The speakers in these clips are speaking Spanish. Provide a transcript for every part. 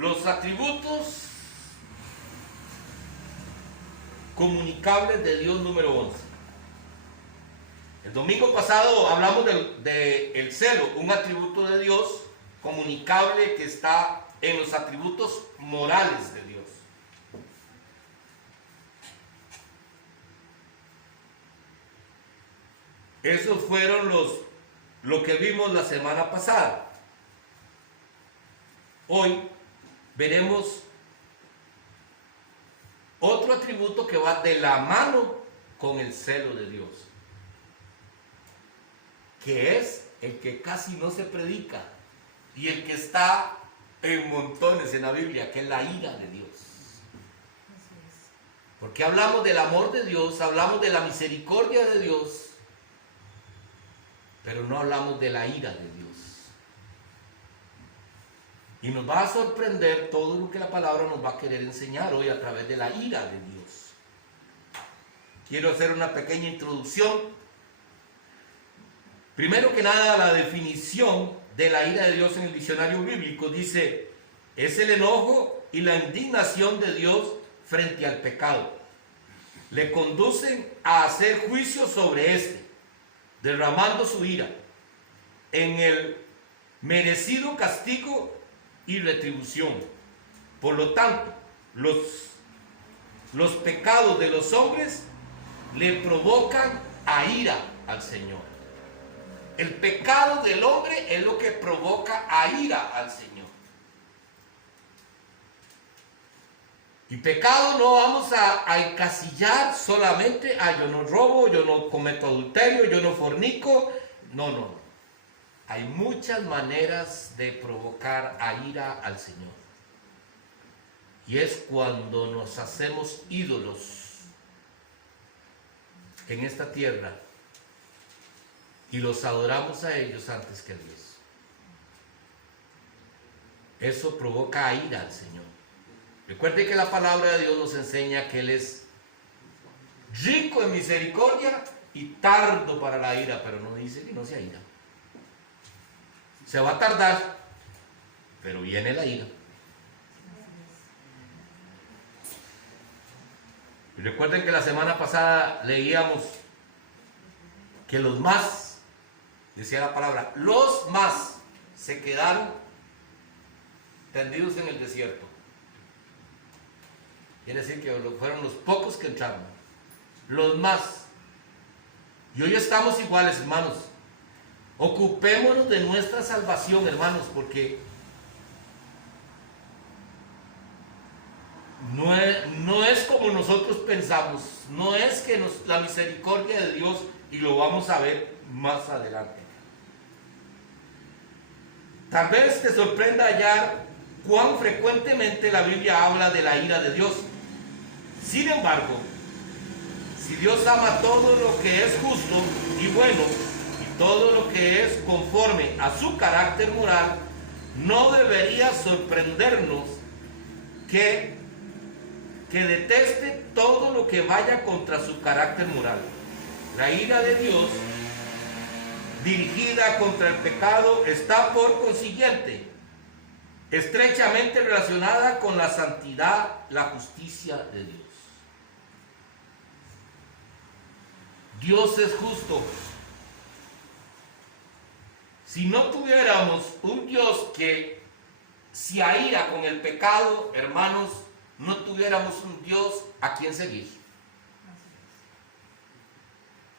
los atributos comunicables de Dios número 11. El domingo pasado hablamos del celo, un atributo de Dios comunicable que está en los atributos morales de Dios. Esos fueron lo que vimos la semana pasada. Hoy veremos otro atributo que va de la mano con el celo de Dios, que es el que casi no se predica y el que está en montones en la Biblia, que es la ira de Dios. Porque hablamos del amor de Dios, hablamos de la misericordia de Dios, pero no hablamos de la ira de Dios. Y nos va a sorprender todo lo que la palabra nos va a querer enseñar hoy a través de la ira de Dios. Quiero hacer una pequeña introducción. Primero que nada, la definición de la ira de Dios en el diccionario bíblico dice: es el enojo y la indignación de Dios frente al pecado. Le conducen a hacer juicio sobre éste, derramando su ira en el merecido castigo y retribución. Por lo tanto, los pecados de los hombres le provocan a ira al Señor. El pecado del hombre es lo que provoca a ira al Señor. Y pecado no vamos a encasillar solamente a yo no robo, yo no cometo adulterio, yo no fornico. No. Hay muchas maneras de provocar a ira al Señor. Y es cuando nos hacemos ídolos en esta tierra y los adoramos a ellos antes que a Dios. Eso provoca a ira al Señor. Recuerde que la palabra de Dios nos enseña que Él es rico en misericordia y tardo para la ira, pero no dice que no sea ira. Se va a tardar, pero viene la ira. Y recuerden que la semana pasada leíamos que los más, decía la palabra, los más se quedaron tendidos en el desierto. Quiere decir que fueron los pocos que entraron, los más. Y hoy estamos iguales, hermanos. Ocupémonos de nuestra salvación, hermanos, porque no es como nosotros pensamos, no es que la misericordia de Dios, y lo vamos a ver más adelante. Tal vez te sorprenda hallar cuán frecuentemente la Biblia habla de la ira de Dios. Sin embargo, si Dios ama todo lo que es justo y bueno, y todo lo que es conforme a su carácter moral, no debería sorprendernos que deteste todo lo que vaya contra su carácter moral. La ira de Dios dirigida contra el pecado está por consiguiente estrechamente relacionada con la santidad, la justicia de Dios. Dios es justo. Si no tuviéramos un Dios que se aira con el pecado, hermanos, no tuviéramos un Dios a quien seguir.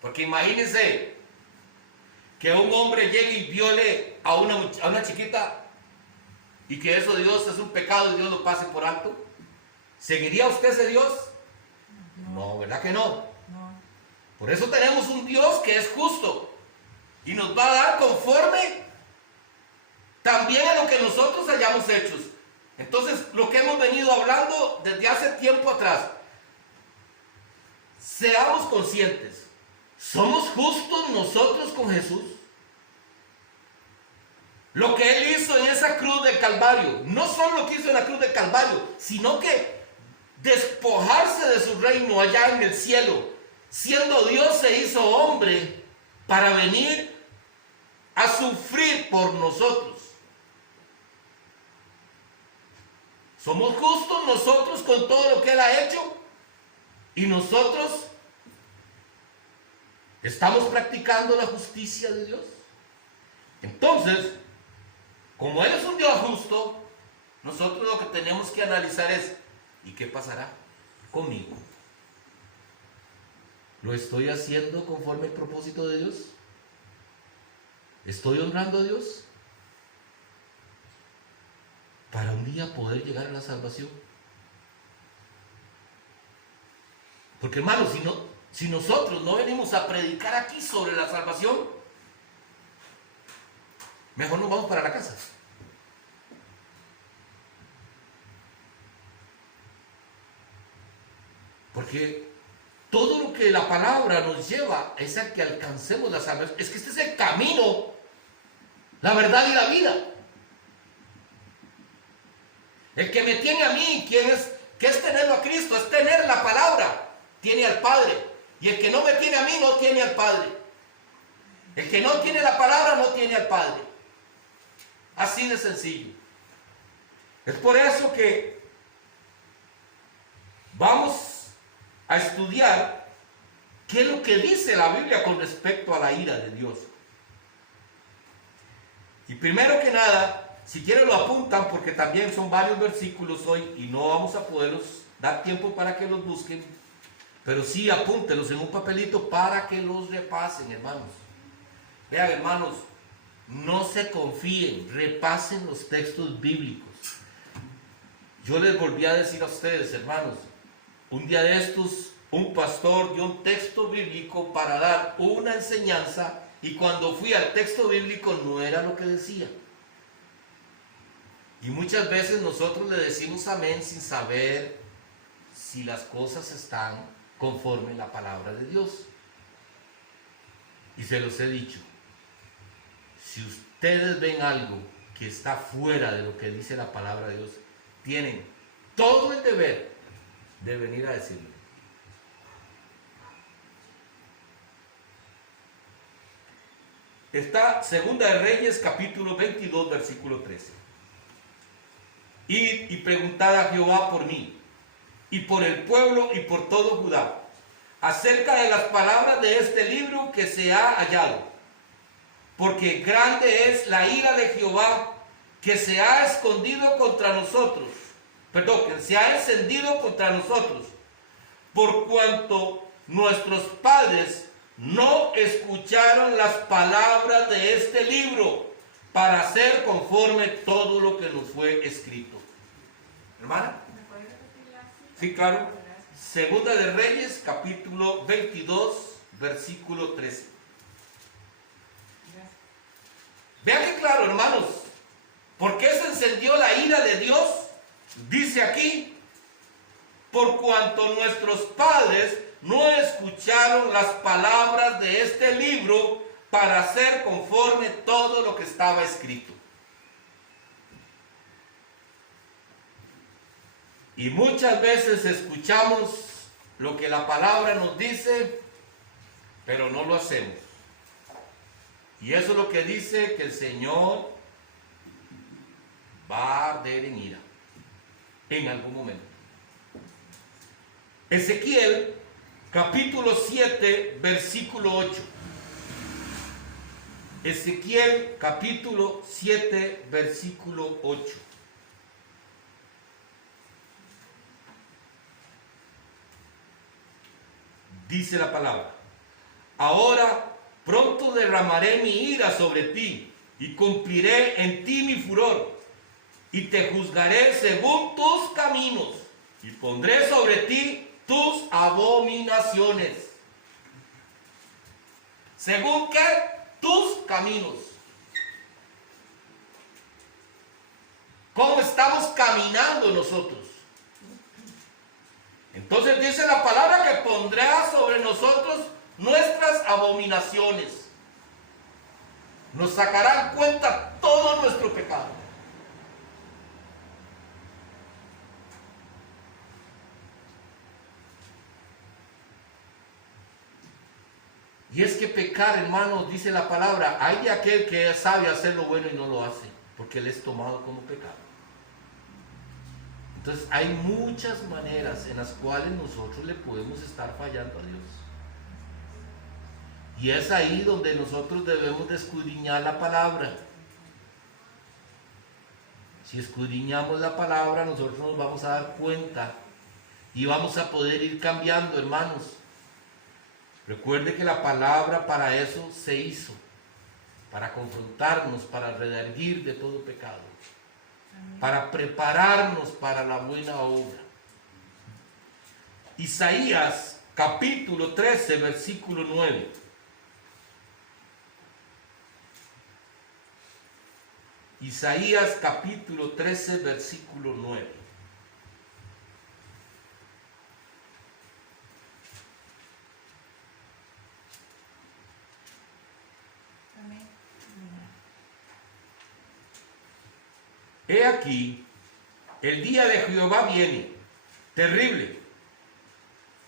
Porque imagínense que un hombre llegue y viole a una chiquita y que eso de Dios es un pecado y Dios lo pase por alto. ¿Seguiría usted ese Dios? No, ¿verdad que no? Por eso tenemos un Dios que es justo y nos va a dar conforme también a lo que nosotros hayamos hecho. Entonces, lo que hemos venido hablando desde hace tiempo atrás, seamos conscientes, ¿somos justos nosotros con Jesús? Lo que Él hizo en esa cruz del Calvario, no solo lo que hizo en la cruz del Calvario, sino que despojarse de su reino allá en el cielo, siendo Dios se hizo hombre para venir a sufrir por nosotros. Somos justos nosotros con todo lo que Él ha hecho. Y nosotros estamos practicando la justicia de Dios. Entonces, como Él es un Dios justo, nosotros lo que tenemos que analizar es, ¿y qué pasará conmigo? ¿Lo estoy haciendo conforme al propósito de Dios? ¿Estoy honrando a Dios? Para un día poder llegar a la salvación. Porque hermanos, si nosotros no venimos a predicar aquí sobre la salvación, mejor nos vamos para la casa. Porque todo lo que la palabra nos lleva es a que alcancemos la salvación. Es que este es el camino, la verdad y la vida. El que me tiene a mí, ¿qué es tenerlo a Cristo? Es tener la palabra. Tiene al Padre. Y el que no me tiene a mí, no tiene al Padre. El que no tiene la palabra, no tiene al Padre. Así de sencillo. Es por eso que vamos a estudiar qué es lo que dice la Biblia con respecto a la ira de Dios. Y primero que nada, si quieren lo apuntan porque también son varios versículos hoy y no vamos a poderlos dar tiempo para que los busquen, pero sí apúntenlos en un papelito para que los repasen, hermanos. Vean, hermanos, no se confíen, repasen los textos bíblicos. Yo les volví a decir a ustedes, hermanos, un día de estos, un pastor dio un texto bíblico para dar una enseñanza y cuando fui al texto bíblico no era lo que decía. Y muchas veces nosotros le decimos amén sin saber si las cosas están conforme a la palabra de Dios. Y se los he dicho, si ustedes ven algo que está fuera de lo que dice la palabra de Dios, tienen todo el deber de venir a decirlo. Está Segunda de Reyes, capítulo 22, versículo 13. Id y preguntad a Jehová por mí, y por el pueblo y por todo Judá, acerca de las palabras de este libro que se ha hallado. Porque grande es la ira de Jehová que se ha escondido contra nosotros. Perdón, que se ha encendido contra nosotros. Por cuanto nuestros padres no escucharon las palabras de este libro para hacer conforme todo lo que nos fue escrito. ¿Hermana? Sí, claro. Segunda de Reyes, capítulo 22, versículo 13. Vean que claro, hermanos, ¿por qué se encendió la ira de Dios? Dice aquí, por cuanto nuestros padres no escucharon las palabras de este libro para hacer conforme todo lo que estaba escrito. Y muchas veces escuchamos lo que la palabra nos dice, pero no lo hacemos. Y eso es lo que dice que el Señor va a arder en ira en algún momento. Ezequiel, capítulo 7, versículo 8. Ezequiel, capítulo 7, versículo 8. Dice la palabra: ahora pronto derramaré mi ira sobre ti y cumpliré en ti mi furor y te juzgaré según tus caminos y pondré sobre ti tus abominaciones. ¿Según qué? Tus caminos. ¿Cómo estamos caminando nosotros? Entonces dice la palabra que pondrá sobre nosotros nuestras abominaciones. Nos sacarán cuenta todo nuestro pecado. Y es que pecar, hermanos, dice la palabra, hay de aquel que sabe hacer lo bueno y no lo hace, porque él es tomado como pecado. Entonces hay muchas maneras en las cuales nosotros le podemos estar fallando a Dios. Y es ahí donde nosotros debemos de escudriñar la palabra. Si escudriñamos la palabra, nosotros nos vamos a dar cuenta y vamos a poder ir cambiando, hermanos. Recuerde que la palabra para eso se hizo, para confrontarnos, para redarguir de todo pecado, para prepararnos para la buena obra. Isaías capítulo 13, versículo 9. Isaías capítulo 13, versículo 9. He aquí, el día de Jehová viene, terrible,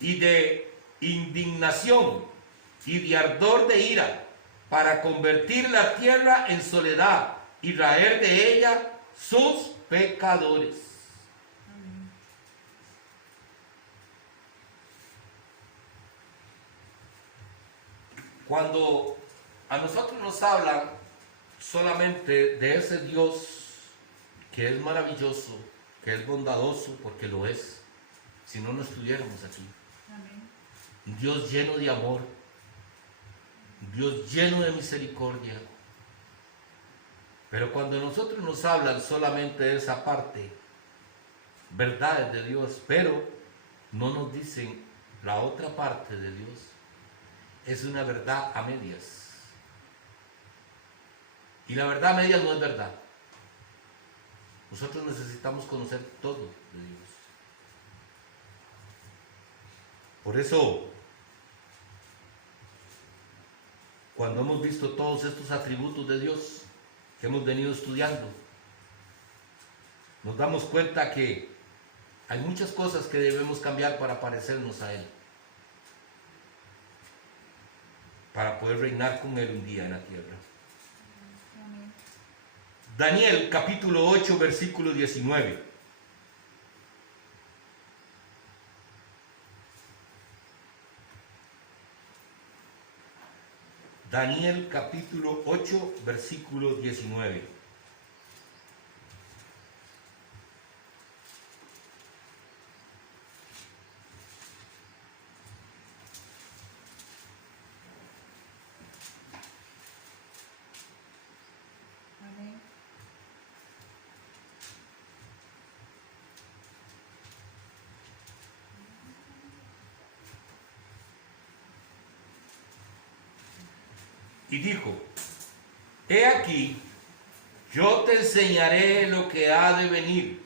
y de indignación, y de ardor de ira, para convertir la tierra en soledad, y raer de ella sus pecadores. Cuando a nosotros nos hablan solamente de ese Dios que es maravilloso, que es bondadoso, porque lo es, si no, no estuviéramos aquí. Amén. Dios lleno de amor, Dios lleno de misericordia. Pero cuando nosotros nos hablan solamente de esa parte, verdades de Dios, pero no nos dicen la otra parte de Dios, es una verdad a medias. Y la verdad a medias no es verdad. Nosotros necesitamos conocer todo de Dios. Por eso, cuando hemos visto todos estos atributos de Dios que hemos venido estudiando, nos damos cuenta que hay muchas cosas que debemos cambiar para parecernos a Él, para poder reinar con Él un día en la tierra. Daniel capítulo 8, versículo 19. Daniel capítulo 8, versículo 19. Y dijo, he aquí, yo te enseñaré lo que ha de venir,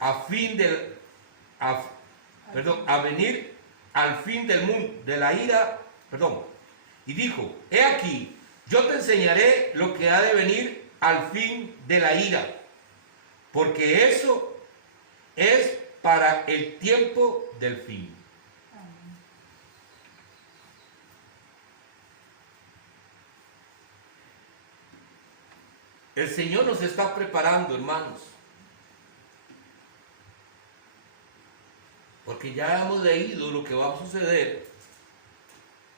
a venir al fin del mundo, de la ira, Y dijo, he aquí, yo te enseñaré lo que ha de venir al fin de la ira, porque eso es para el tiempo del fin. El Señor nos está preparando, hermanos, porque ya hemos leído lo que va a suceder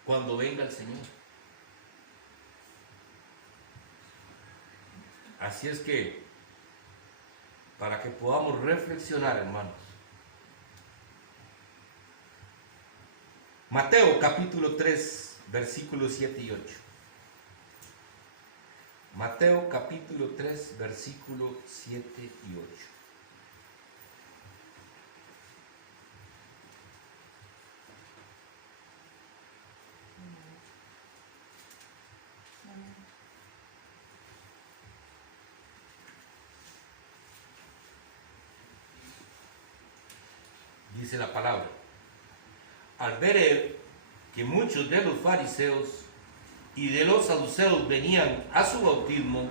cuando venga el Señor. Así es que, para que podamos reflexionar, hermanos. Mateo capítulo 3, versículos 7 y 8. Mateo capítulo 3, versículos 7 y 8. Dice la palabra: al ver él que muchos de los fariseos y de los saduceos venían a su bautismo,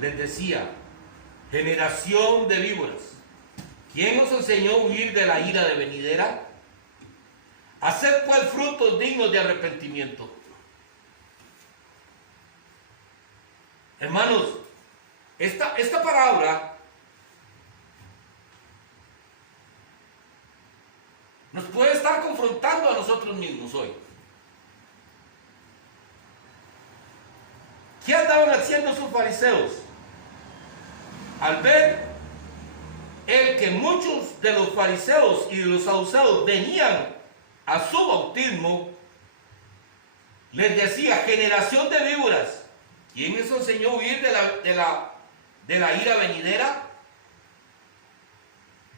les decía: generación de víboras, ¿quién os enseñó a huir de la ira de venidera? Haced pues frutos dignos de arrepentimiento. Hermanos, esta palabra confrontando a nosotros mismos hoy. ¿Qué andaban haciendo esos fariseos? Al ver el que muchos de los fariseos y de los saduceos venían a su bautismo, les decía: generación de víboras, ¿quién les enseñó a huir de la ira venidera?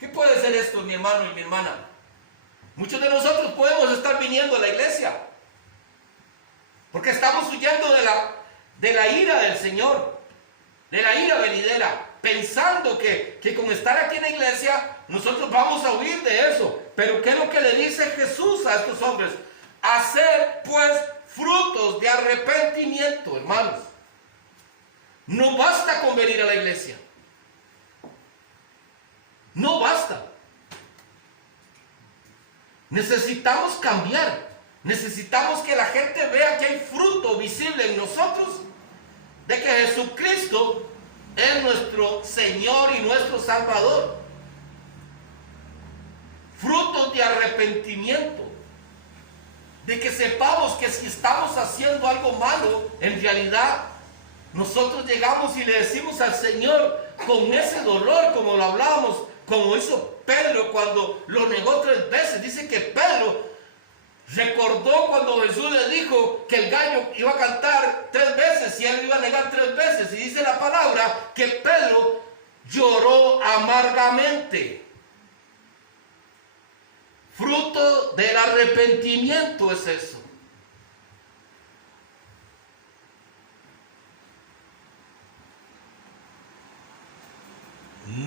¿Qué puede ser esto, mi hermano y mi hermana? Muchos de nosotros podemos estar viniendo a la iglesia porque estamos huyendo de la ira del Señor, de la ira venidera, pensando que con estar aquí en la iglesia nosotros vamos a huir de eso. Pero ¿qué es lo que le dice Jesús a estos hombres? Hacer pues frutos de arrepentimiento, hermanos. No basta con venir a la iglesia. No basta. Necesitamos cambiar. Necesitamos que la gente vea que hay fruto visible en nosotros de que Jesucristo es nuestro Señor y nuestro Salvador. Frutos de arrepentimiento. De que sepamos que si estamos haciendo algo malo, en realidad nosotros llegamos y le decimos al Señor con ese dolor, como lo hablábamos, como hizo Pedro cuando lo negó 3 veces. Dice que Pedro recordó cuando Jesús le dijo que el gallo iba a cantar 3 veces y él lo iba a negar 3 veces. Y dice la palabra que Pedro lloró amargamente. Fruto del arrepentimiento es eso.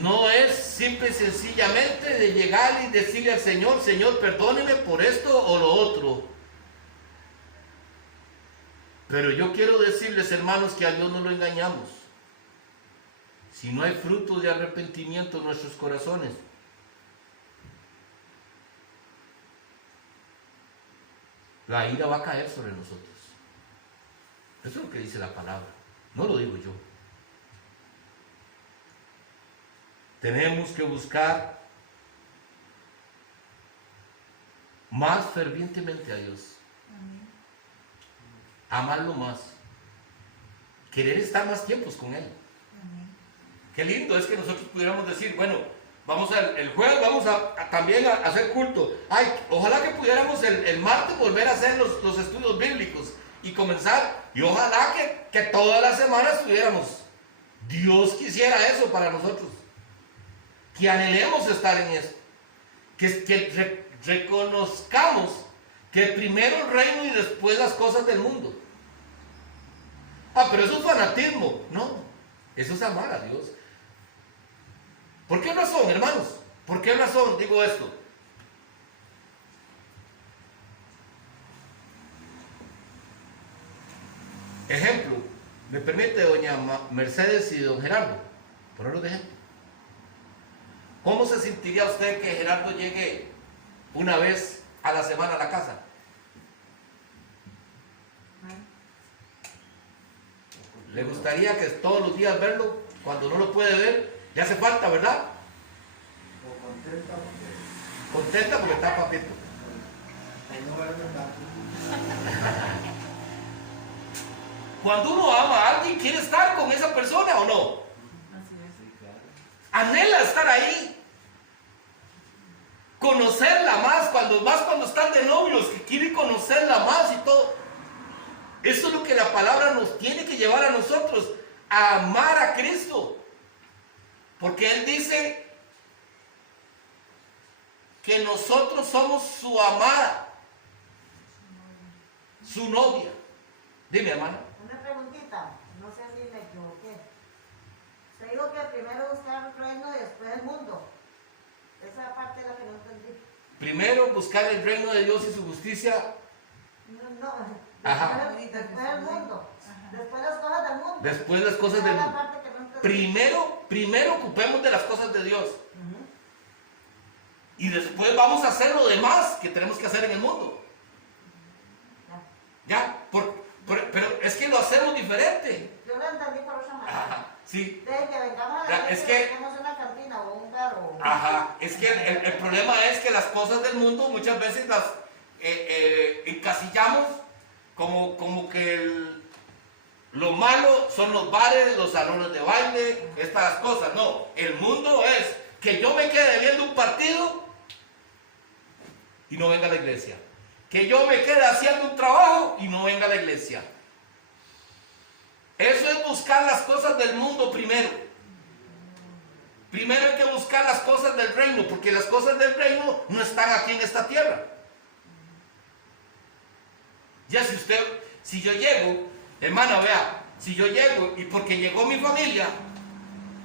No es simple y sencillamente de llegar y decirle al Señor: Señor, perdóneme por esto o lo otro. Pero yo quiero decirles, hermanos, que a Dios no lo engañamos. Si no hay fruto de arrepentimiento en nuestros corazones, la ira va a caer sobre nosotros. Eso es lo que dice la palabra, no lo digo yo. Tenemos que buscar más fervientemente a Dios. Amén. Amarlo más. Querer estar más tiempos con Él. Amén. Qué lindo es que nosotros pudiéramos decir: bueno, vamos el jueves vamos también a hacer culto. Ay, ojalá que pudiéramos el martes volver a hacer los estudios bíblicos y comenzar. Y ojalá que toda la semana estuviéramos. Dios quisiera eso para nosotros. Que anhelemos estar en eso. Que reconozcamos que primero el reino y después las cosas del mundo. Pero eso es fanatismo. No, eso es amar a Dios. ¿Por qué razón, hermanos? ¿Por qué razón digo esto? Ejemplo, me permite doña Mercedes y don Gerardo, ponerlos de ejemplo. ¿Cómo se sentiría usted que Gerardo llegue una vez a la semana a la casa? ¿Le gustaría que todos los días verlo? Cuando no lo puede ver, le hace falta, ¿verdad? O contenta porque está papito. Cuando uno ama a alguien, ¿quiere estar con esa persona o no? Anhela estar ahí. Conocerla más, cuando están de novios, que quieren conocerla más y todo. Eso es lo que la palabra nos tiene que llevar a nosotros, a amar a Cristo. Porque Él dice que nosotros somos su amada, su novia. Dime, hermana. Una preguntita, no sé si me equivoqué. Te digo que primero buscar el reino y después el mundo. Esa parte es la que no entendí. Primero buscar el reino de Dios y su justicia. No, Ajá. Después el mundo. Ajá. Después las cosas del mundo. Después las cosas del mundo. Primero ocupemos de las cosas de Dios. Y después vamos a hacer lo demás que tenemos que hacer en el mundo. ¿Ya? Pero es que lo hacemos diferente. Yo lo entendí por otra manera. Ajá, sí. Desde que vengamos a la iglesia, tenemos una cantina o un carro. Ajá, es que el problema es que las cosas del mundo muchas veces encasillamos como que lo malo son los bares, los salones de baile, estas cosas. No, el mundo es que yo me quede viendo un partido y no venga a la iglesia. Que yo me quede haciendo un trabajo y no venga a la iglesia. Eso es buscar las cosas del mundo primero. Primero hay que buscar las cosas del reino, porque las cosas del reino no están aquí en esta tierra. Ya si yo llego, hermano, vea, si yo llego y porque llegó mi familia,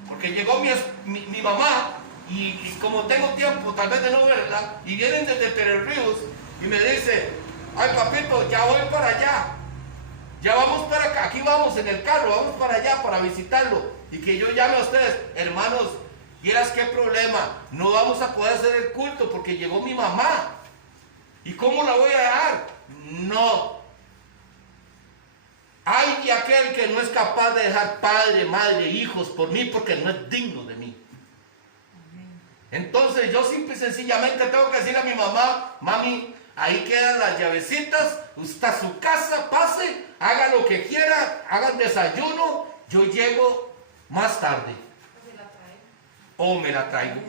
porque llegó mi mamá, y como tengo tiempo tal vez de no verla, y vienen desde Tres Ríos y me dice, ay papito, ya voy para allá, ya vamos para acá, aquí vamos en el carro, vamos para allá para visitarlo, y que yo llame a ustedes, hermanos, vieras qué problema, no vamos a poder hacer el culto porque llegó mi mamá, ¿y cómo la voy a dejar? No. Hay de aquel que no es capaz de dejar padre, madre, hijos por mí porque no es digno de mí. Entonces yo simple y sencillamente tengo que decirle a mi mamá, mami, ahí quedan las llavecitas, usted a su casa, pase, haga lo que quiera, haga el desayuno, yo llego más tarde. O me la traigo.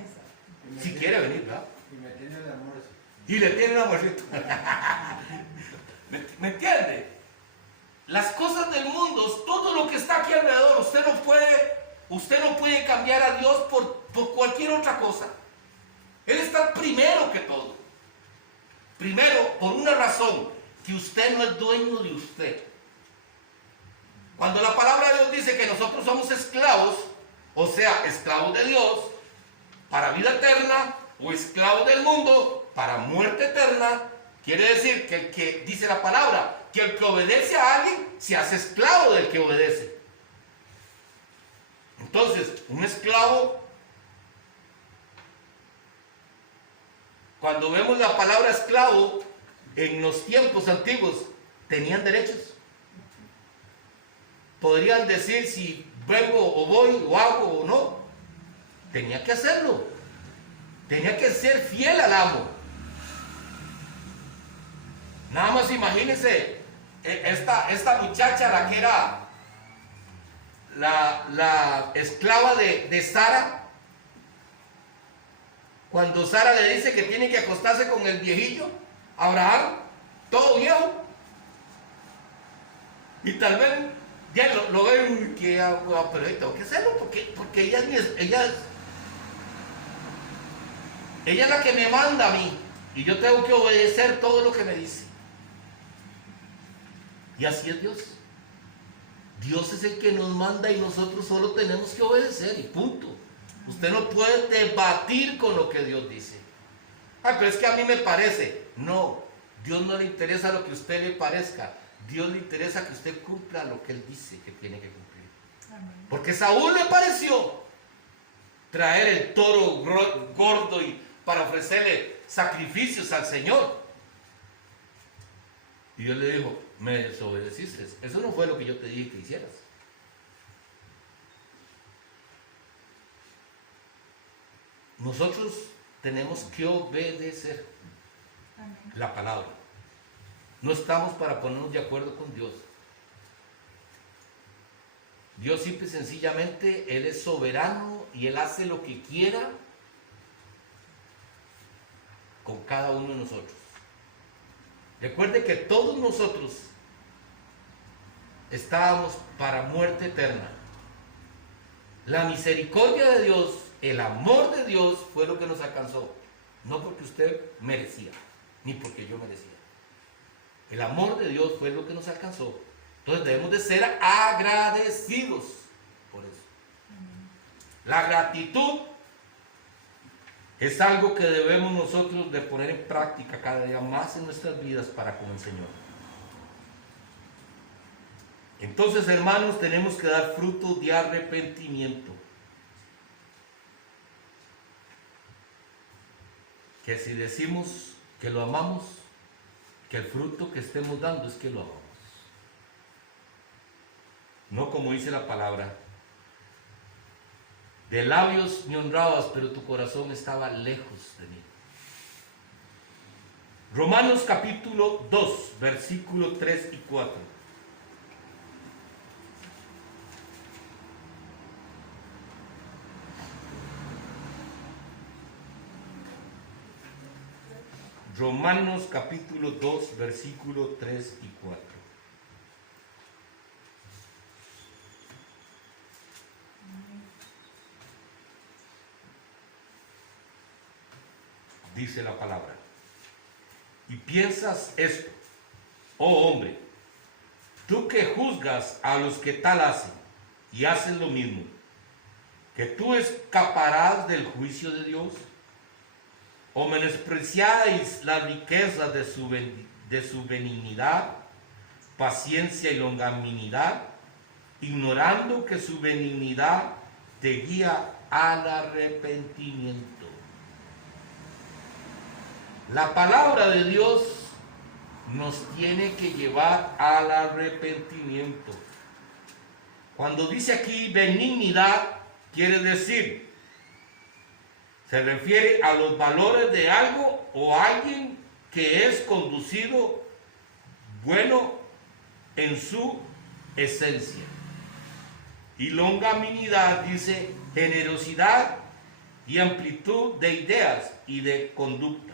Si quiere venir, ¿verdad? Y me tiene el almuerzo. Y le tiene el almuercito. ¿Me entiende? Las cosas del mundo, todo lo que está aquí alrededor, usted no puede cambiar a Dios por cualquier otra cosa. Él está primero que todo. Primero, por una razón, que usted no es dueño de usted. Cuando la palabra de Dios dice que nosotros somos esclavos, o sea, esclavos de Dios para vida eterna, o esclavos del mundo para muerte eterna, quiere decir que el que, dice la palabra, que el que obedece a alguien se hace esclavo del que obedece. Entonces, un esclavo, cuando vemos la palabra esclavo, en los tiempos antiguos, tenían derechos. Podrían decir si vengo o voy o hago o no. Tenía que hacerlo. Tenía que ser fiel al amo. Nada más imagínense, esta muchacha, la que era la esclava de Sara, cuando Sara le dice que tiene que acostarse con el viejillo, Abraham, todo viejo, y tal vez ya lo ven que pero tengo que hacerlo porque ella es la que me manda a mí, y yo tengo que obedecer todo lo que me dice. Y así es Dios. Dios es el que nos manda y nosotros solo tenemos que obedecer y punto. Usted no puede debatir con lo que Dios dice. Ay, pero es que a mí me parece. No, Dios no le interesa lo que a usted le parezca. Dios le interesa que usted cumpla lo que Él dice que tiene que cumplir. Amén. Porque a Saúl le pareció traer el toro gordo y para ofrecerle sacrificios al Señor. Y Dios le dijo, me desobedeciste. Eso no fue lo que yo te dije que hicieras. Nosotros tenemos que obedecer la palabra. No estamos para ponernos de acuerdo con Dios. Dios simple y sencillamente, Él es soberano y Él hace lo que quiera con cada uno de nosotros. Recuerde que todos nosotros estábamos para muerte eterna. La misericordia de Dios, el amor de Dios fue lo que nos alcanzó. No porque usted merecía, ni porque yo merecía. El amor de Dios fue lo que nos alcanzó. Entonces debemos de ser agradecidos por eso. La gratitud es algo que debemos nosotros de poner en práctica cada día más en nuestras vidas para con el Señor. Entonces, hermanos, tenemos que dar fruto de arrepentimiento. Que si decimos que lo amamos, que el fruto que estemos dando es que lo amamos. No como dice la palabra, de labios me honrabas, pero tu corazón estaba lejos de mí. Romanos capítulo 2, versículo 3 y 4. Romanos capítulo 2, versículo 3 y 4. Dice la palabra. Y piensas esto, oh hombre, tú que juzgas a los que tal hacen y hacen lo mismo, que tú escaparás del juicio de Dios, o menospreciáis las riquezas de su benignidad, paciencia y longanimidad, ignorando que su benignidad te guía al arrepentimiento. La palabra de Dios nos tiene que llevar al arrepentimiento. Cuando dice aquí benignidad, quiere decir, se refiere a los valores de algo o alguien que es conducido bueno en su esencia. Y longanimidad dice generosidad y amplitud de ideas y de conducta.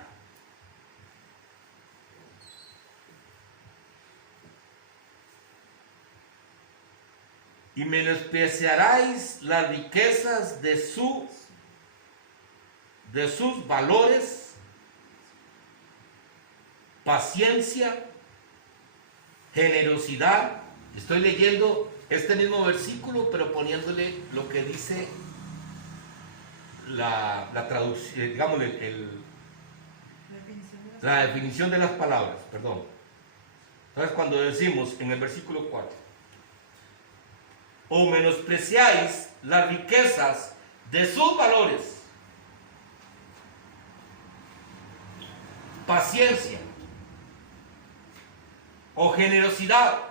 Y menospreciaréis las riquezas de sus valores, paciencia, generosidad. Estoy leyendo este mismo versículo, pero poniéndole lo que dice la traducción, digamos, la definición de las palabras, perdón. Entonces, cuando decimos en el versículo 4, o menospreciáis las riquezas de sus valores, paciencia o generosidad,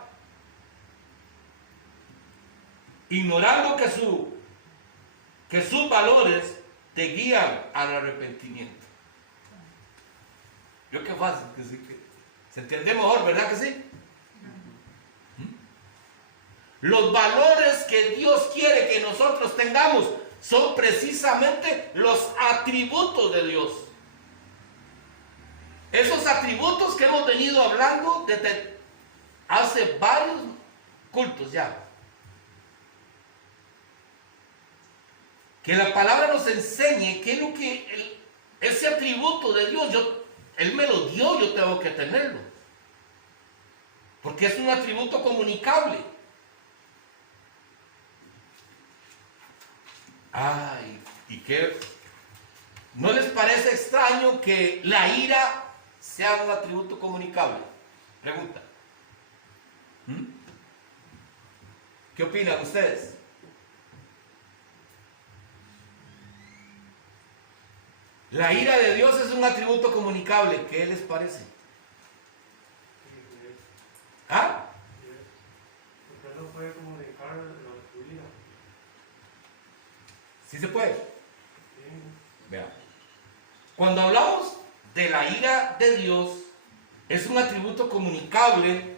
ignorando que sus valores te guían al arrepentimiento. Yo qué fácil que sí, que se entiende mejor, ¿verdad que sí? Los valores que Dios quiere que nosotros tengamos son precisamente los atributos de Dios. Esos atributos que hemos venido hablando desde hace varios cultos ya. Que la palabra nos enseñe qué es lo que ese atributo de Dios, Él me lo dio, yo tengo que tenerlo. Porque es un atributo comunicable. Ay, ¿y qué? ¿No les parece extraño que la ira sea un atributo comunicable? Pregunta. ¿Qué opinan ustedes? La ira de Dios es un atributo comunicable. ¿Qué les parece? ¿Ah? Usted no puede comunicar su ira. ¿Sí se puede? Sí. Vean. Cuando hablamos de la ira de Dios, es un atributo comunicable.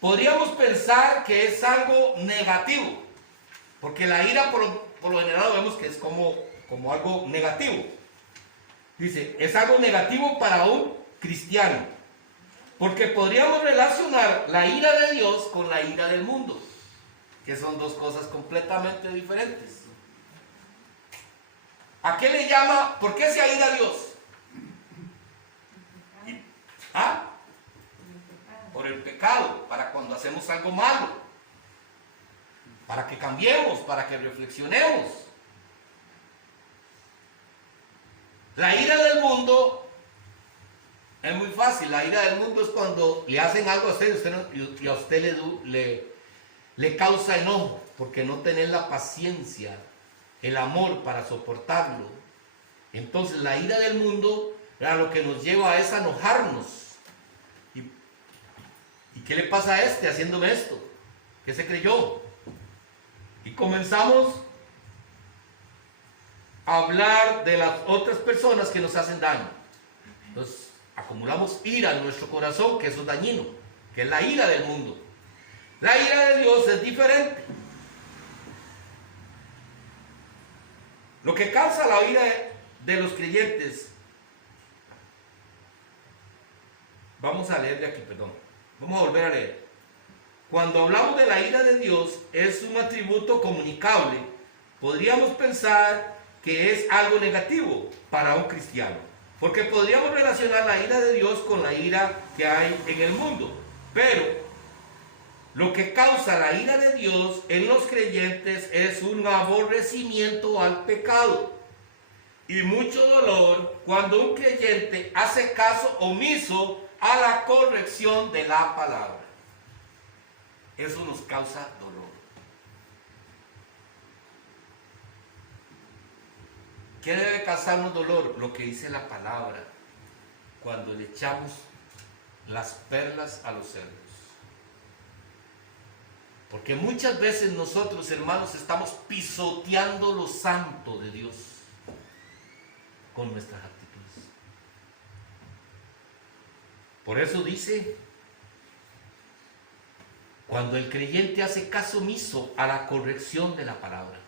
Podríamos pensar que es algo negativo, porque la ira por lo general vemos que es como algo negativo. Dice, es algo negativo para un cristiano, porque podríamos relacionar la ira de Dios con la ira del mundo, que son dos cosas completamente diferentes. ¿A qué le llama? ¿Por qué se aira Dios? ¿Ah? Por el pecado, para cuando hacemos algo malo, para que cambiemos, para que reflexionemos. La ira del mundo es muy fácil. La ira del mundo es cuando le hacen algo a usted y a usted le causa enojo, porque no tenés la paciencia, el amor para soportarlo. Entonces la ira del mundo a lo que nos lleva es a enojarnos. ¿Y qué le pasa a este haciéndome esto? ¿Qué se creyó? Y comenzamos a hablar de las otras personas que nos hacen daño. Entonces, acumulamos ira en nuestro corazón, que eso es dañino, que es la ira del mundo. La ira de Dios es diferente. Lo que causa la ira de los creyentes, vamos a leer de aquí, perdón, vamos a volver a leer. Cuando hablamos de la ira de Dios, es un atributo comunicable. Podríamos pensar que es algo negativo para un cristiano, porque podríamos relacionar la ira de Dios con la ira que hay en el mundo. Pero lo que causa la ira de Dios en los creyentes es un aborrecimiento al pecado y mucho dolor cuando un creyente hace caso omiso a la corrección de la palabra. Eso nos causa dolor. ¿Qué debe causarnos dolor? Lo que dice la palabra cuando le echamos las perlas a los cerdos. Porque muchas veces nosotros, hermanos, estamos pisoteando lo santo de Dios con nuestras actitudes. Por eso dice, cuando el creyente hace caso omiso a la corrección de la palabra.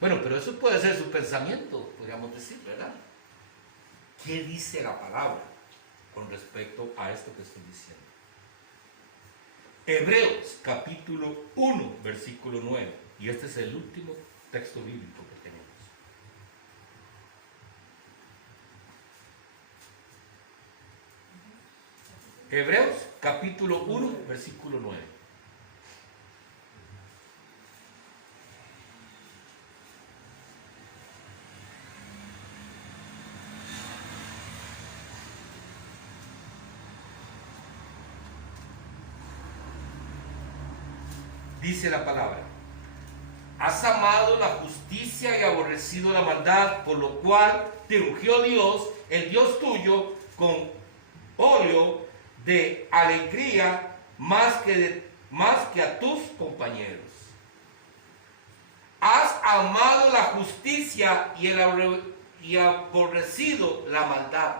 Bueno, pero eso puede ser su pensamiento, podríamos decir, ¿verdad? ¿Qué dice la palabra con respecto a esto que estoy diciendo? Hebreos capítulo 1, versículo 9. Y este es el último texto bíblico que tenemos. Hebreos capítulo 1, versículo 9. Dice la palabra: has amado la justicia y aborrecido la maldad, por lo cual te ungió Dios, el Dios tuyo, con óleo de alegría más que a tus compañeros. Has amado la justicia y aborrecido la maldad.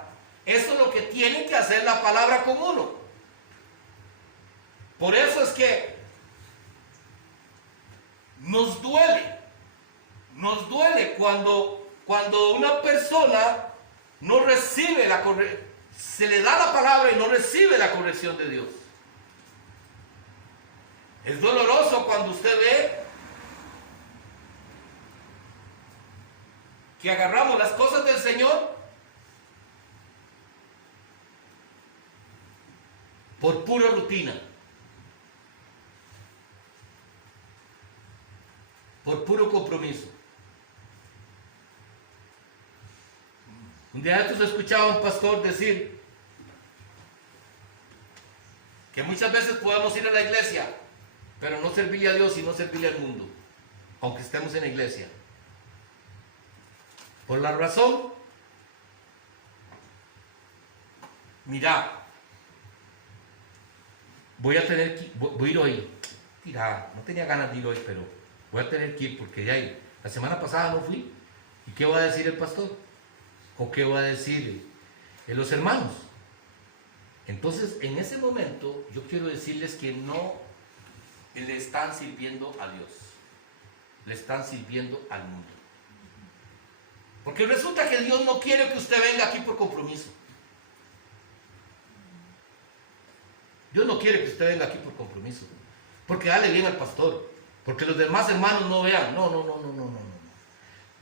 Eso es lo que tiene que hacer la palabra con uno. Por eso es que nos duele cuando una persona no recibe la corrección, se le da la palabra y no recibe la corrección de Dios. Es doloroso cuando usted ve que agarramos las cosas del Señor por pura rutina, por puro compromiso. Un día de estos escuchaba a un pastor decir que muchas veces podemos ir a la iglesia, pero no servirle a Dios y no servirle al mundo, aunque estemos en la iglesia. Por la razón, mira, voy a ir hoy. Mira, no tenía ganas de ir hoy, pero voy a tener que ir porque ya la semana pasada no fui. ¿Y qué va a decir el pastor? ¿O qué va a decir los hermanos? Entonces, en ese momento, yo quiero decirles que no le están sirviendo a Dios, le están sirviendo al mundo. Porque resulta que Dios no quiere que usted venga aquí por compromiso. Dios no quiere que usted venga aquí por compromiso, porque dale bien al pastor, porque los demás hermanos no vean. No.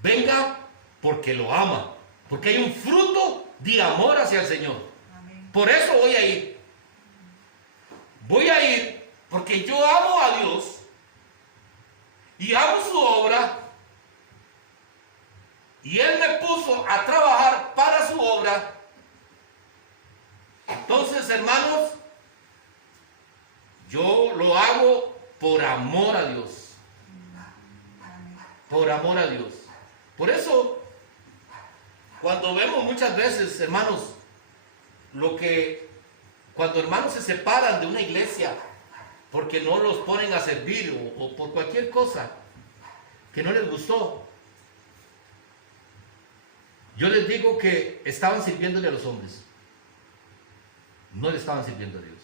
Venga porque lo ama, porque hay un fruto de amor hacia el Señor. Amén. Por eso voy a ir. Voy a ir porque yo amo a Dios y amo su obra, y Él me puso a trabajar para su obra. Entonces, hermanos, yo lo hago por amor a Dios. Por amor a Dios. Por eso, cuando vemos muchas veces, hermanos, cuando hermanos se separan de una iglesia porque no los ponen a servir o por cualquier cosa que no les gustó, Yo les digo que estaban sirviéndole a los hombres. No le estaban sirviendo a Dios.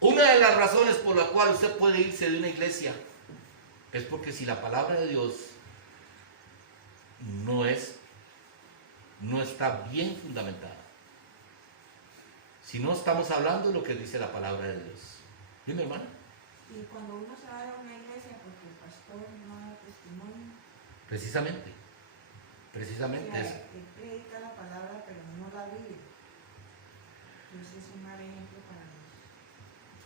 Una de las razones por la cual usted puede irse de una iglesia es porque si la palabra de Dios no está bien fundamentada. Si no estamos hablando de lo que dice la palabra de Dios. Dime, hermana. Y cuando uno se va a una iglesia porque el pastor no da testimonio, Precisamente eso. que predica la palabra pero no la vive. Entonces es un mal ejemplo para nosotros.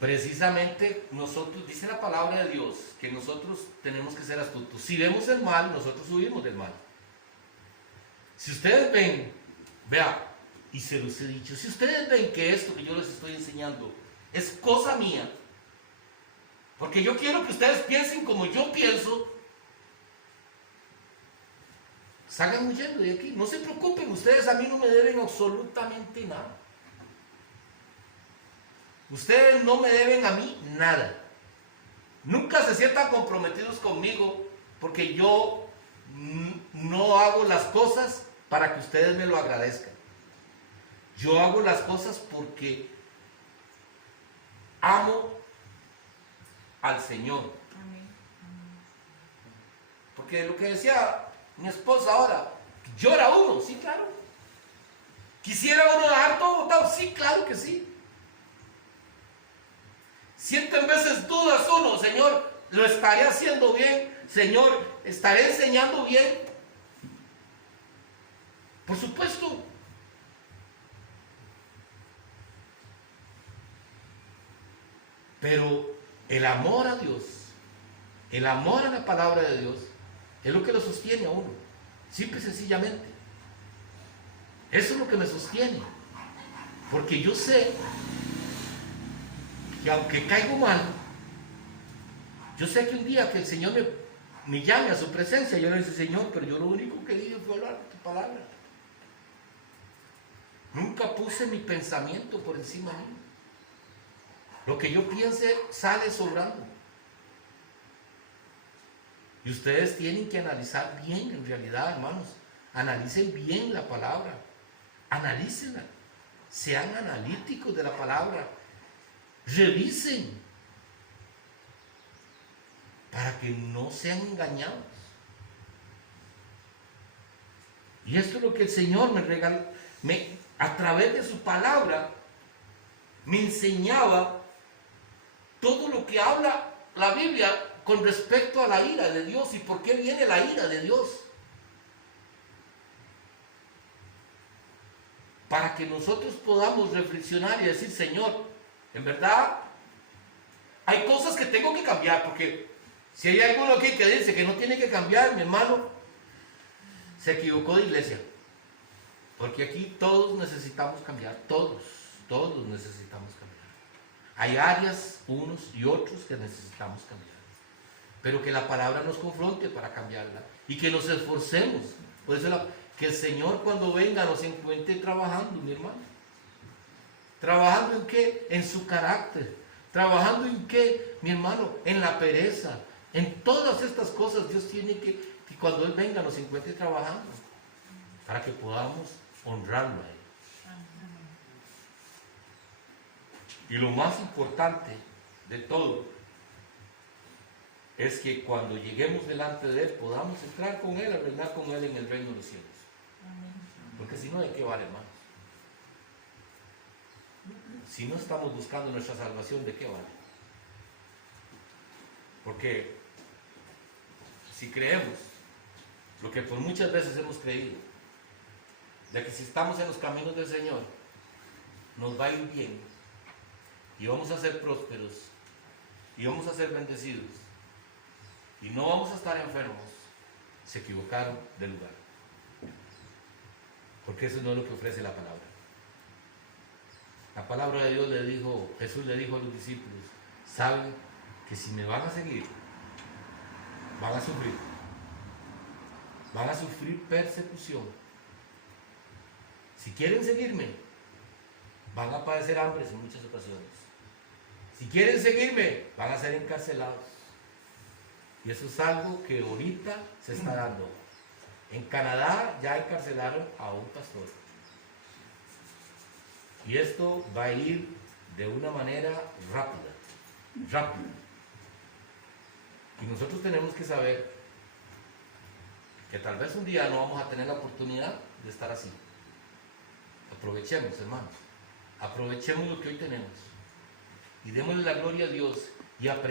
Precisamente nosotros, dice la palabra de Dios, que nosotros tenemos que ser astutos. Si vemos el mal, nosotros huimos del mal. Si ustedes ven, vea, y se los he dicho, si ustedes ven que esto que yo les estoy enseñando es cosa mía, porque yo quiero que ustedes piensen como yo pienso, salgan huyendo de aquí. No se preocupen, ustedes a mí no me deben absolutamente nada. Ustedes no me deben a mí nada. Nunca se sientan comprometidos conmigo porque yo no hago las cosas para que ustedes me lo agradezcan. Yo hago las cosas porque amo al Señor. Amén. Porque lo que decía mi esposa ahora, llora uno, sí, claro. ¿Quisiera uno dar todo botado? Sí, claro que sí. Sienten veces dudas uno, Señor, ¿lo estaré haciendo bien? Señor, ¿estaré enseñando bien? Por supuesto. Pero el amor a Dios, el amor a la palabra de Dios, es lo que lo sostiene a uno. Simple y sencillamente. Eso es lo que me sostiene. Porque yo sé que aunque caigo mal, yo sé que un día que el Señor me llame a su presencia, yo le digo, Señor, pero yo lo único que dije fue hablar de tu palabra. Nunca puse mi pensamiento por encima de mí. Lo que yo piense sale sobrando. Y ustedes tienen que analizar bien, en realidad, hermanos. Analicen bien la palabra. Analícenla. Sean analíticos de la palabra. Revisen. Para que no sean engañados. Y esto es lo que el Señor me regaló. A través de su palabra, me enseñaba todo lo que habla la Biblia con respecto a la ira de Dios y por qué viene la ira de Dios. Para que nosotros podamos reflexionar y decir, Señor, en verdad, hay cosas que tengo que cambiar, porque si hay alguno aquí que dice que no tiene que cambiar, mi hermano, se equivocó de iglesia. Porque aquí todos necesitamos cambiar, todos necesitamos cambiar. Hay áreas, unos y otros, que necesitamos cambiar. Pero que la palabra nos confronte para cambiarla y que nos esforcemos. Por eso que el Señor cuando venga nos encuentre trabajando, mi hermano. ¿Trabajando en qué? En su carácter. ¿Trabajando en qué, mi hermano? En la pereza. En todas estas cosas Dios tiene que cuando Él venga nos encuentre trabajando para que podamos honrarlo a Él. Y lo más importante de todo es que cuando lleguemos delante de Él podamos entrar con Él, a reinar con Él en el reino de los cielos. Porque si no, ¿de qué vale, hermanos? Si no estamos buscando nuestra salvación, ¿de qué vale? Porque si creemos lo que por muchas veces hemos creído, de que si estamos en los caminos del Señor, nos va a ir bien, y vamos a ser prósperos, y vamos a ser bendecidos, y no vamos a estar enfermos, se equivocaron del lugar. Porque eso no es lo que ofrece la palabra. La palabra de Dios Jesús le dijo a los discípulos, saben que si me van a seguir, van a sufrir persecución. Si quieren seguirme, van a padecer hambre en muchas ocasiones. Si quieren seguirme, van a ser encarcelados. Y eso es algo que ahorita se está dando. En Canadá ya encarcelaron a un pastor. Y esto va a ir de una manera rápida. Y nosotros tenemos que saber que tal vez un día no vamos a tener la oportunidad de estar así. Aprovechemos, hermanos. Aprovechemos lo que hoy tenemos. Y démosle la gloria a Dios y aprendamos.